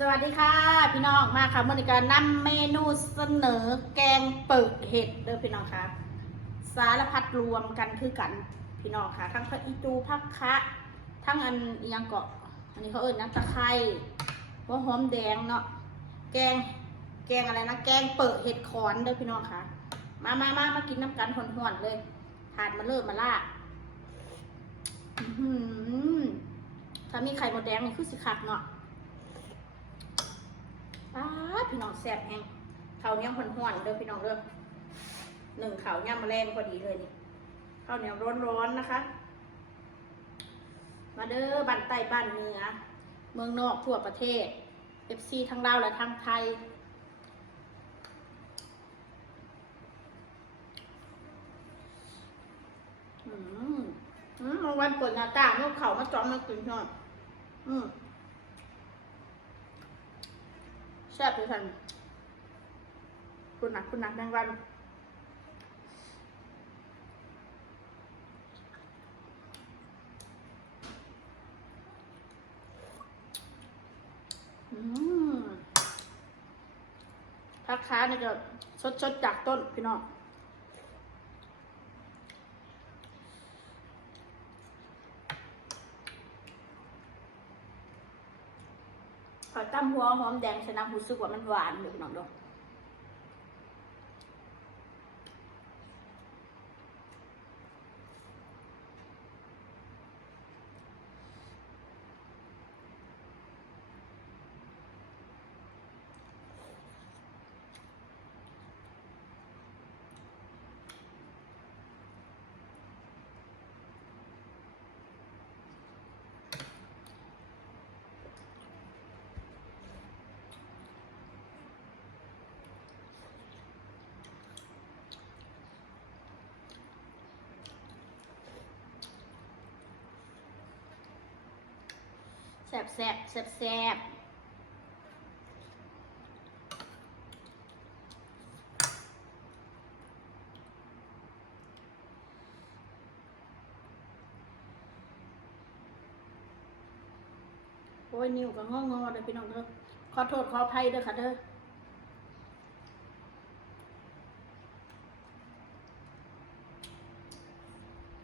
สวัสดีค่ะ พี่น้องมาค่ะมื่อนี้ก็นำเมนูเสนอแกงเปิดเห็ดเด้อพี่น้องค่ะ สารพัดรวมกันคือกันพี่น้องค่ะ ทั้งผักอีตูผักคะทั้งอันอิหยังเกาะอันนี้เขาเอิ้นน้ำตะไคร้หัวหอมแดงเนาะแกงแกงอะไรนะแกงเปิดเห็ดขอนเด้อพี่น้องค่ะ มามามามากินน้ำกันห่อนๆเลยถาดมาเลิศมาล่าถ้ามีไข่หมดแดงนี่คือสิคักเนาะ ป้าพี่น้องแซ่บแห้งข้าวเหนียวห่อนๆเด้อพี่น้องเด้อหนึ่งข้าวย่ำแมลงพอดีเลยนี่ข้าวเหนียวร้อนๆนะคะ มาเด้อบ้านใต้บ้านเหนือเมืองนอกทั่วประเทศเอฟซีทั้งลาวและทั้งไทยอืมอืมวันเปิดหน้าต่างนกเขามาจอมมากินหน่อยอืม แซ่บเลยท่านคุณนักคุณนักแมงวันอืมพักค้าเนี่ยจะสดๆจากต้นพี่น้อง ขอยตั้ม หัวหอมแดงชนะรู้สึกว่ามันหวานเลยพี่น้องเดอ บแซ่บแซ่บแซ่บโอ้ยนิ้วก็งองอๆเลยพี่น้องเด้อขอโทษขออภัยเด้อค่ะเด้อ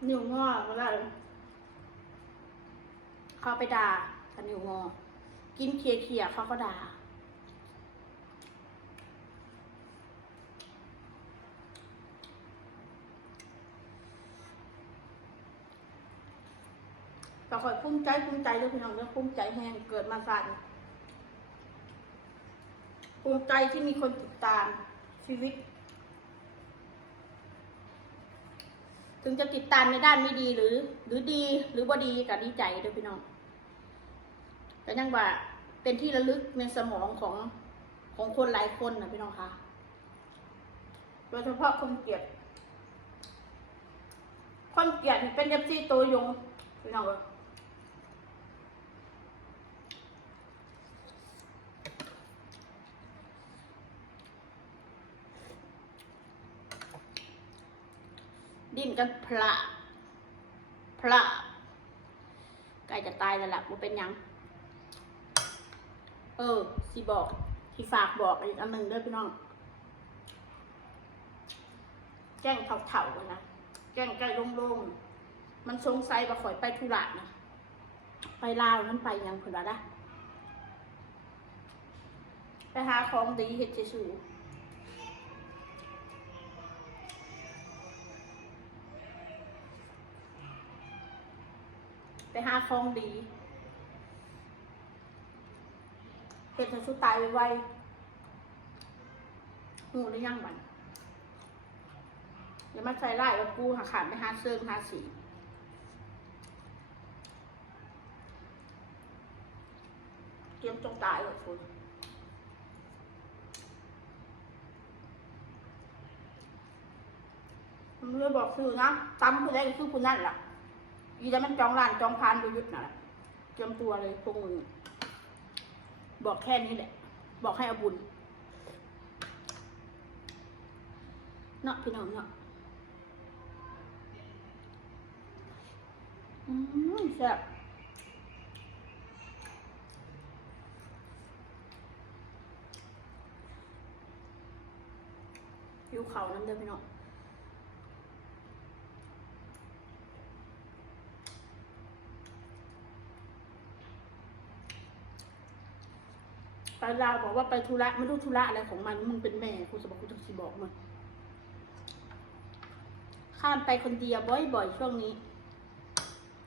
นิ้วงอเวลาเขาไปด่า กันนิ้วงอ กินเคียเคียๆเขาก็ด่าแต่คอยภูมิใจภูมิใจด้วยพี่น้องเรื่องภูมิใจแห้งเกิดมาสันภูมิใจที่มีคนติดตามชีวิต ถึงจะติดตามในด้านไม่ดีหรือ หรือดีหรือบ่ดีก็ดีใจเด้วยพี่น้อง แต่ยังว่าเป็นที่ระลึกในสมองของของคนหลายคนนะพี่น้องคะโดยเฉพาะคนเกลียดคนเกลียดเป็นเอฟซีตัวยงพี่น้องเอ้ยดิ้นกันพละพละใกล้จะตายแล้วล่ะว่าเป็นยัง ออสิบอกที่ฝากบอกอีกอันหนึ่งเด้วยพี่น้อง แจ้งเถ่าๆเลยนะแจ้งใกล้โล่งๆ มันสงสัยว่าข่อยไปธุระนะไปลาวนั้นไปยังเพิ่นว่าได้ไปหาของดีเฮ็ดซื่อๆไปหาของดี เห็ดให้สุดตายไวๆหูได้ยังบันอย่ามาใส่ไล่กูหาขาดไปหาเซิงหาสีเตรียมจงตายเลยคุณมันเลยบอกคือนะตำคือได้คือคุณนั่นแหละอีแต่มันจองร้านจองพานดูยุทธน่ะแหละเตรียมตัวเลยพวกมึง บอกแค่นี้แหละ บอกให้อาบุญเนาะพี่น้องเนาะอืมแซ่บผิวเขานั่นเดิมพี่น้อง ลาวบอกว่าไปธุระไม่รู้ธุระอะไรของมันมึงเป็นแม่กูจะบอกกูจะสิบอกมึงข้ามไปคนเดียวบ่อยๆช่วงนี้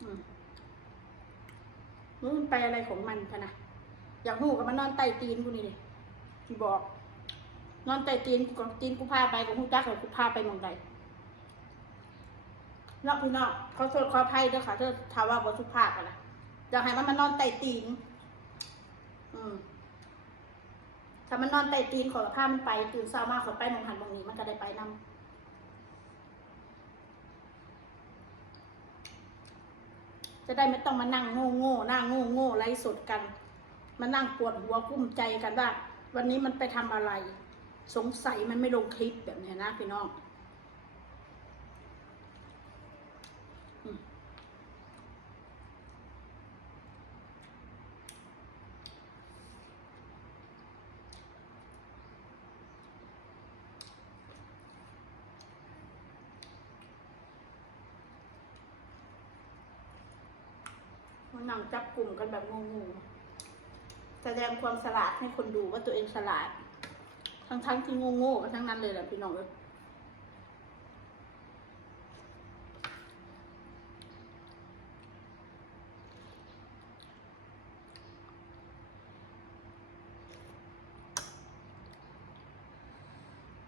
อืมึงไปอะไรของมันพะนะอยากหูกับมันนอนใต้ตีนกูนี่เลยที่บอก นอนใต้ตีนกูกับตีนกูพาไปกูหูจักเลยกูพาไปมองใดนอกพี่นอกเขาโทษขออภัยด้วยค่ะเธอทาว่าบสุภาพอะไรอยากให้มันมานอนใต้ตีน อืม ถ้ามันนอนใต้ตีนขอผ้ามันไปตื่นเช้ามาขอไปมองหันมองนี้มันก็ได้ไปนำจะได้ไม่ต้องมานั่งโง่โง่หนั่งโง่โง่ไร้สดกัน มานั่งปวดหัวกุ้มใจกันว่า วันนี้มันไปทำอะไร สงสัยมันไม่ลงคลิปแบบนี้นะพี่น้อง นั่งจับกลุ่มกันแบบงงๆ แสดงความฉลาดให้คนดูว่าตัวเองฉลาด ทั้งๆที่โง่ๆกันทั้งนั้นเลยแหละพี่น้องเอ้ย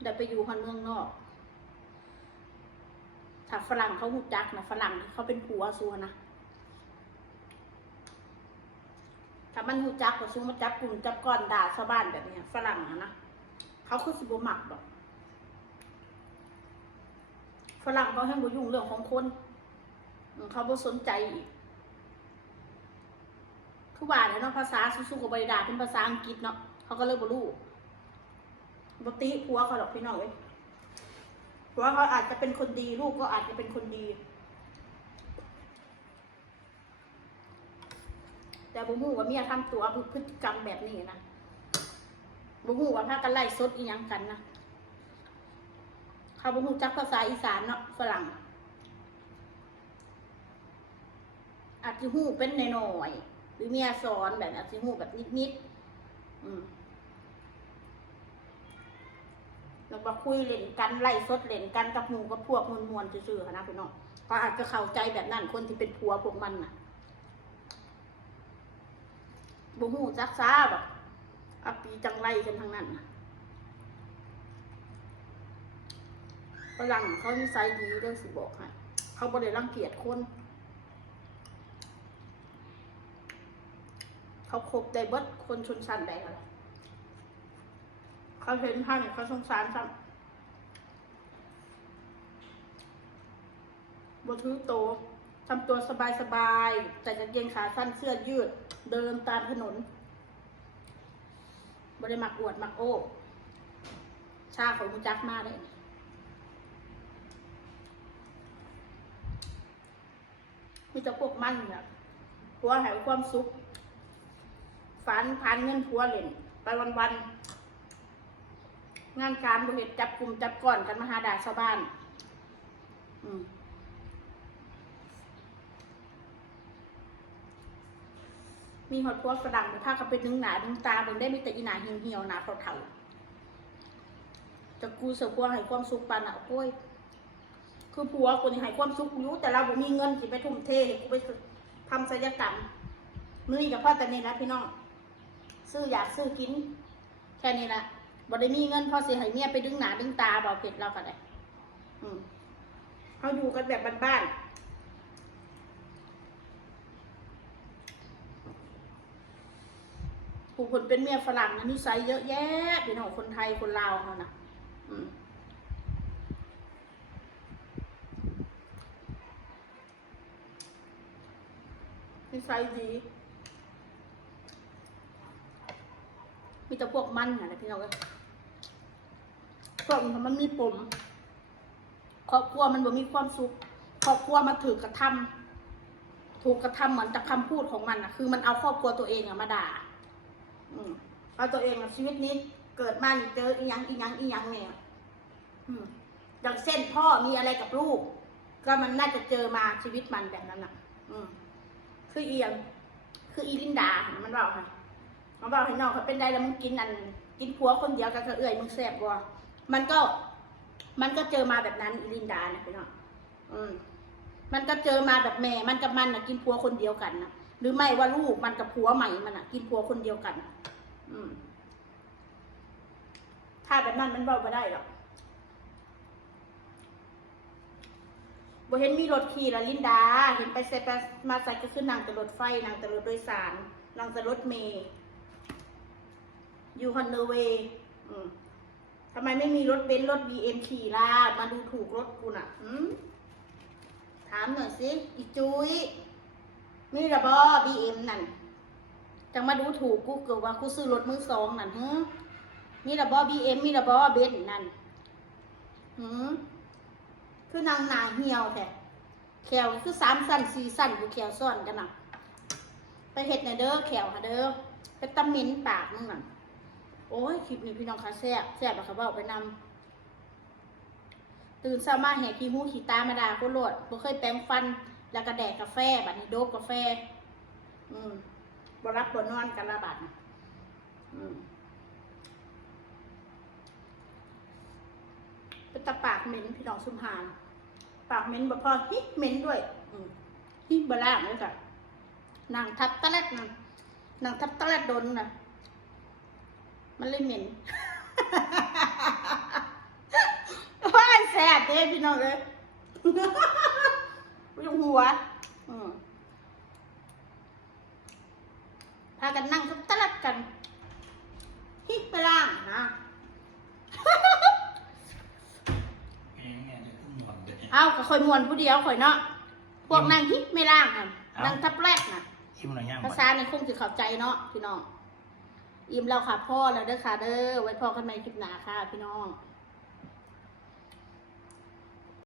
เดี๋ยวไปอยู่คนเมืองนอก ถ้าฝรั่งเขาหูจักนะฝรั่งเขาเป็นผัวซัวนะ ถ้ามันหูจักก็ซูมาจับกลุ่มจับก้อนด่าชาวบ้านแบบนี้ฝรั่งอะนะเขาคือสิบหมักดอกฝรั่งเขาให้บ่ยุ่งเรื่องของคนเขาบ่สนใจอีกคือว่าเนี่ยเนาะภาษาสู้ๆกับบริดาเป็นภาษาอังกฤษเนาะเขาก็เลยบ่รู้บติผัวเขาดอกพี่น้องเอ้ยผัวเขาอาจจะเป็นคนดีลูกก็อาจจะเป็นคนดี แต่บุหูว่าเมียทำตัวพฤติกรรมแบบนี้นะบุหูว่าพากันไล่สดอีหยังกันนะเขาบุหูจักภาษาอีสานเนาะฝรั่งอาจจะหูเป็นหน่อยๆหรือเมียสอนแบบอาจจะหูแบบนิดๆอืมแล้วมาคุยเล่นกันไล่สดเล่นกันกับหมูกับพวกมวลๆซื่อๆนะพี่น้องก็อาจจะเข้าใจแบบนั้นคนที่เป็นผัวพวกมันน่ะ บ่หูจักซาแบบอปีจังไรกันทั้งนั้นฝรั่งเขานิสัยดีเรื่องสิบอกให้เขาบ่ได้รังเกียจคน เขาคบได้เบิดคนชนชั้นใดกันเขาเห็นท่านเขาสงสารซ้ำบ่ถือโตทำตัวสบายๆ แต่กางเกงขาสั้นเสื้อยืด เดินตามถนนบริมักอวดมักโอ้ชาของมุจักมากเลยมีแต่พวกมันเนี่ยผัวหายความสุขฝันพันเงินผัวเล่น ไปวันๆงานการบริเหตุจับกลุ่มจับก่อนกันมาหาด่าชาวบ้าน อืม มีหอดพวกฝรั่งแต่ถ้าเขาเป็นดึงหนาดึงตาเบิ่งได้มีแต่อีหนาเหี่ยวเหี่ยวๆหนาเถาๆจะกูเสือพวกให้ความสุขปานอะโอ้ยคือผัวคนที่ให้ความสุขอยู่แต่เราบ่มีเงินสิไปทุ่มเทให้กูไปทำศัลยกรรมมือนี้กับพ่อแต่นี่นะพี่น้องซื้ออยากซื้อกิน แค่นี้ละบ่ได้มีเงินพอสิให้เมียไปดึงหนาดึงตาเบาเผ็ดเราก็ได้ อืมเขาอยู่กันแบบบ้านๆ ผู้คนเป็นเมียฝรั่งนะนิสัยเยอะแยะพี่น้องคนไทยคนลาวเขานะอืมนิสัยดีมีแต่พวกมันนะพี่น้องเอ้ยพวกมันมันมีปมครอบครัวมันบ่มีความสุขครอบครัวมันถือกระทำถูกกระทำเหมือนจากคำพูดของมันนะคือมันเอาครอบครัวตัวเองอะมาด่า อืมเอาตัวเองอะชีวิตนี้ เกิดมานี่เจออีหยังอีหยังอีหยังเนี่ยอืมอย่างเส้นพ่อมีอะไรกับลูก ก็มันน่าจะเจอมาชีวิตมันแบบนั้นอะ อืมคือเอียง คืออีลินดา มันบอกค่ะมันบอกให้น้องเขาเป็นได้แล้วมึงกินอัน กินผัวคนเดียวกับกระเอื่อยมึงแสบบ่มันก็ มันก็เจอมาแบบนั้นอีลินดานะพี่น้องอืมมันก็เจอมาแบบแม่ มันกับมันน่ะกินผัวคนเดียวกันนะ หรือไม่ว่าลูกมันกับผัวใหม่มันอะกินผัวคนเดียวกัน อืม ถ้าแบบนั้นมันบอกไม่ได้หรอกบเห็นมีรถขี่ละลินดา เห็นไปใส่ไปมาใส่ก็คือนั่งแต่รถไฟนั่งแต่รถโดยสารนั่งแต่รถเมย์อยู่ฮอนเดเวย์ทำไมไม่มีรถเบนซ์รถบีเอ็มขี่ล่ะมาดูถูกรถกูน่ะถามหน่อยสิอีจุ้ย มีระบอบีเอ็มนั่นจังมาดูถูกกูเกิดว่ากูซื้อรถมือสองนั่นฮึมีระบอบีเอ็มมีระบอเบนนั่นหืมคือนางหนาเหี่ยวแท้แขวคือสามสั้นสี่สั้นอยู่แขวซ่อนกันน่ะไปเห็ดในเด้อแขวค่ะเด้อไปตำมินปากมึงน่ะโอ้ยคลิปนี้พี่น้องคะแซ่บแซ่บอะค่ะว่าไปนำตื่นเช้ามาแหกขี้หูขี้ตามาด่าคนโลดบ่เคยแปรงฟัน แล้วก็แดกกาแฟบัดนี้โดบกาแฟ อืมบรับบ่นอนกันละบัดน่ะอืมเป็นตาปากเหม็นพี่น้องชุมหานปากเหม็นบ่พอฮิเหม็นด้วย อืมฮิบล่างเลยจ้ะนางทับตะเล็ดนั่นางทับตะเล็ดโดนน่ะ มันเลยเหม็นว้ายแสบเด้พี่น้องเลย ยังหัว อืมพากันนั่งทับตะเล็ดกันฮิบล่างนะเองเนี่ยจะขึ้นหวังเลยเอาก็คอยมวนผู้เดียวคอยเนาะพวกนางฮิตไม่ล่างอะเอ้านางทับแรกน่ะอิ่มหน่อยย่างภาษาในคงจะเข้าใจเนาะพี่น้องอิ่มแล้วค่ะพ่อแล้วเด้อค่ะเด้อไว้พ่อกันใหม่คลิปหน้าค่ะ พี่น้อง